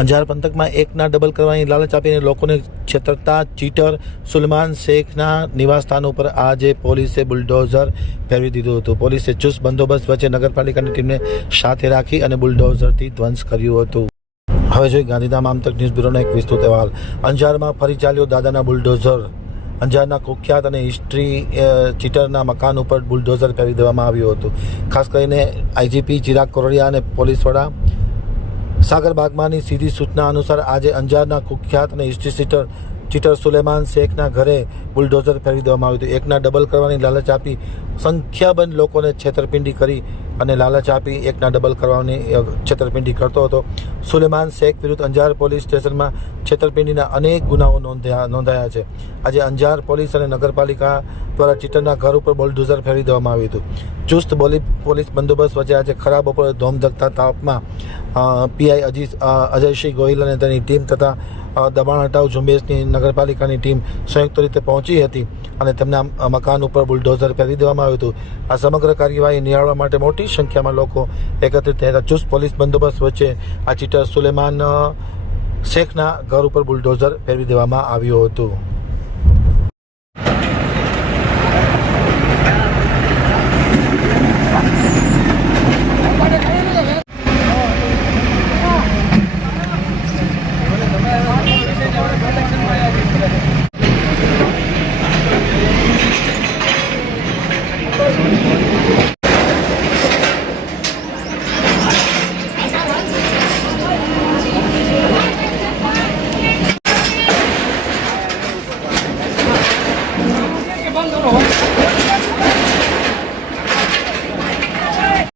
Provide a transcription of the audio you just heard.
અંજાર પંથકમાં એકના ડબલ કરવાની લાલચ આપીને લોકોને છેતરતા. ચીટર સુલમાન શેખના નિવાસસ્થાન ઉપર આજે પોલીસે બુલડોઝર ફેરવી દીધું હતું. પોલીસે ચુસ્ત બંદોબસ્ત વચ્ચે નગરપાલિકાની ટીમને સાથે રાખી અને બુલડોઝરથી ધ્વંસ કર્યું હતું. હવે જોઈએ ગાંધીધામ આમતક ન્યૂઝ બ્યુરોનો એક વિસ્તૃત અહેવાલ. અંજારમાં ફરી ચાલ્યો દાદાના બુલડોઝર. અંજારના કુખ્યાત અને હિસ્ટ્રી ચીટરના મકાન ઉપર બુલડોઝર ફેરવી દેવામાં આવ્યું હતું. ખાસ કરીને આઈજીપી ચિરાગ કોરડિયા અને પોલીસ વડા સાગર બાગમાની સીધી સૂચના અનુસાર આજે અંજારના કુખ્યાત અને હિસ્ટ્રી સીટર ચીટર સુલેમાન શેખના ઘરે બુલડોઝર ફેરવી દેવામાં આવ્યું હતું. એકના ડબલ કરવાની લાલચ આપી સંખ્યાબંધ લોકોને છેતરપિંડી કરી અને લાલચ આપી એકના ડબલ કરવાની છેતરપિંડી કરતો હતો. સુલેમાન શેખ વિરુદ્ધ અંજાર પોલીસ સ્ટેશનમાં છેતરપિંડીના અનેક ગુનાઓ નોંધ્યા નોંધાયા છે. આજે અંજાર પોલીસ અને નગરપાલિકા દ્વારા ચીટરના ઘર ઉપર બુલડોઝર ફેરવી દેવામાં આવ્યું હતું. ચુસ્ત બોલી પોલીસ બંદોબસ્ત વચ્ચે આજે ખરાબ બપોરે ધોમધકતા તાપમાં પીઆઈ અજીત અ, અજયસિંહ ગોહિલ અને તેની ટીમ તથા દબાણ હટાવ ઝુંબેશની નગરપાલિકાની ટીમ સંયુક્ત રીતે પહોંચી હતી અને તેમના મકાન ઉપર બુલડોઝર પહેરી દેવામાં આવ્યું હતું. આ સમગ્ર કાર્યવાહી નિહાળવા માટે મોટી સંખ્યામાં લોકો એકત્રિત થયા હતા. ચુસ્ત પોલીસ બંદોબસ્ત વચ્ચે આ ચીટર સુલેમાન શેખના ઘર ઉપર બુલડોઝર ફેરવી દેવામાં આવ્યું હતું.